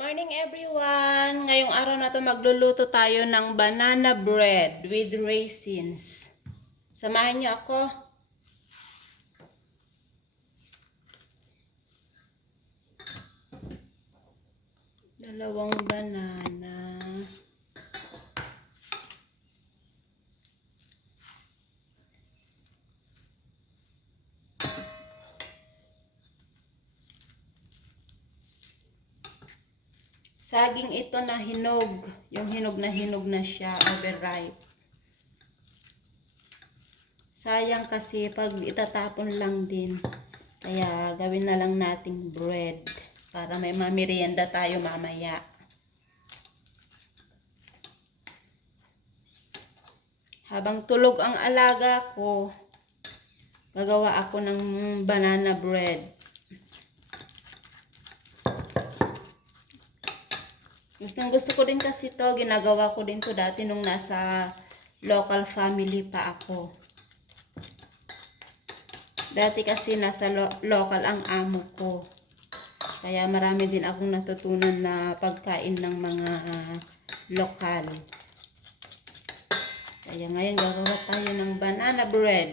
Morning everyone! Ngayong araw na to magluluto tayo ng banana bread with raisins. Samahan niyo ako. Dalawang banana. Saging ito na hinog. Yung hinog na siya, overripe. Sayang kasi pag itatapon lang din. Kaya gawin na lang nating bread para may mamerienda tayo mamaya. Habang tulog ang alaga ko, gagawa ako ng banana bread. Gusto ko din kasi to, ginagawa ko din to dati nung nasa local family pa ako. Dati kasi nasa local ang amo ko. Kaya marami din akong natutunan na pagkain ng mga lokal. Kaya ngayon gagawa tayo ng banana bread.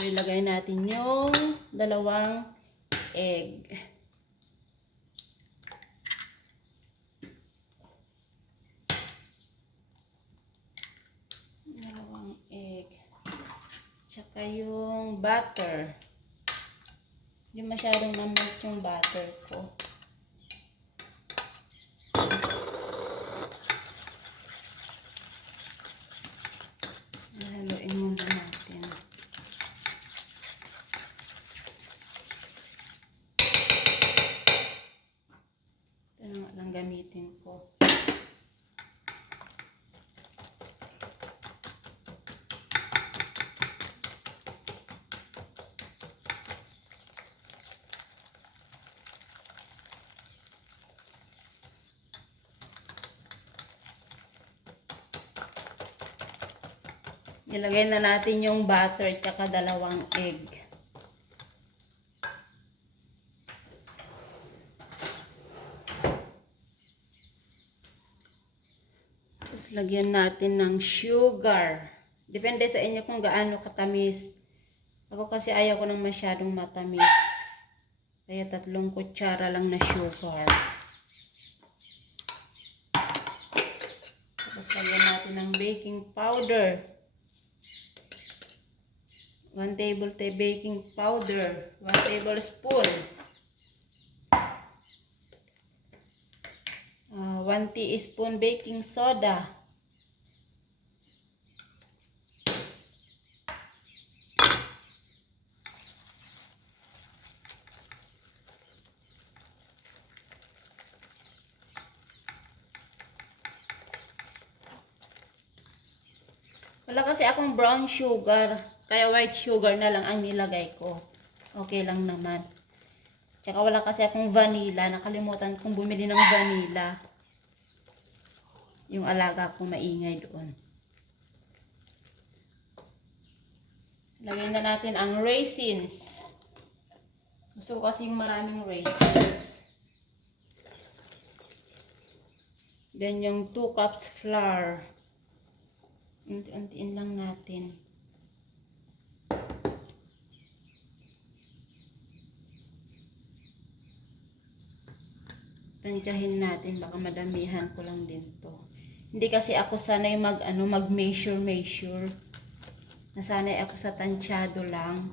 Ilagay natin yung dalawang egg. Tsaka yung butter. Hindi masyadong namot yung butter ko. Haluin muna natin. Ito na nga lang gamitin ko. Ilagay na natin yung butter at saka dalawang egg. Tapos lagyan natin ng sugar. Depende sa inyo kung gaano katamis. Ako kasi ayaw ko ng masyadong matamis. Kaya 3 kutsara lang na sugar. Tapos lagyan natin ng baking powder. 1 tablespoon baking powder, 1 tablespoon. 1 teaspoon baking soda. Wala kasi akong brown sugar, kaya white sugar na lang ang nilagay ko. Okay lang naman. Tsaka wala kasi akong vanilla, nakalimutan kong bumili ng vanilla. Yung alaga ko maingay doon. Lagyan na natin ang raisins. Gusto ko kasi yung maraming raisins. Then yung 2 cups flour. Unti-untiin lang natin. Tansyahin natin, baka madamihan ko lang din to. Hindi kasi ako sanay mag-measure. Nasanay ako sa tansyado lang.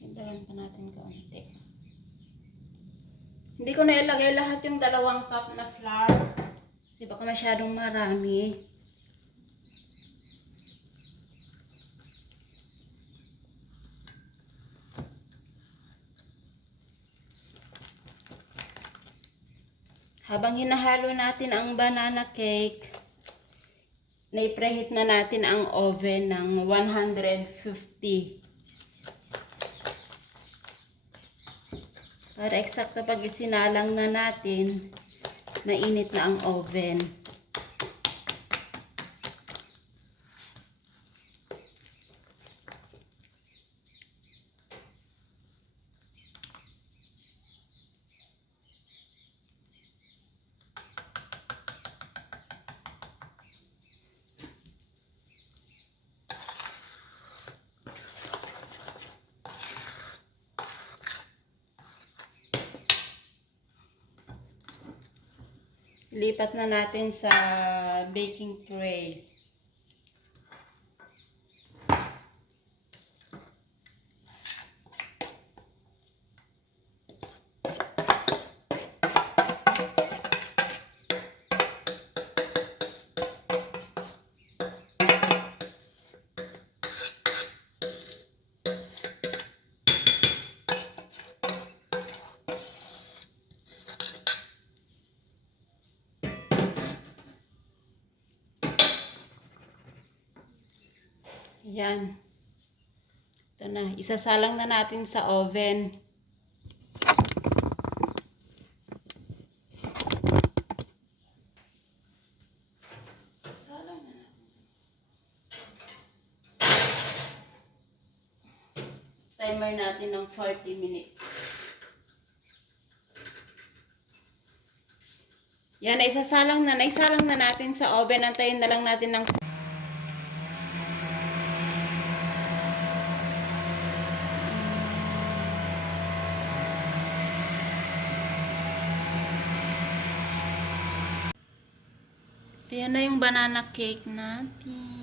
Dagdagan pa natin kaunti. Hindi ko na ilagay lahat yung 2 cup na flour. Kasi baka masyadong marami. Habang hinahalo natin ang banana cake, na-preheat na natin ang oven ng 150. Para eksakto pag isinalang na natin, mainit na ang oven. Lipat na natin sa baking tray. Yan. Ito na. Isasalang na natin sa oven. Isasalang na natin. Timer natin ng 40 minutes. Yan, naisalang na natin sa oven. Antayin na lang natin ng Ayan na yung banana cake natin.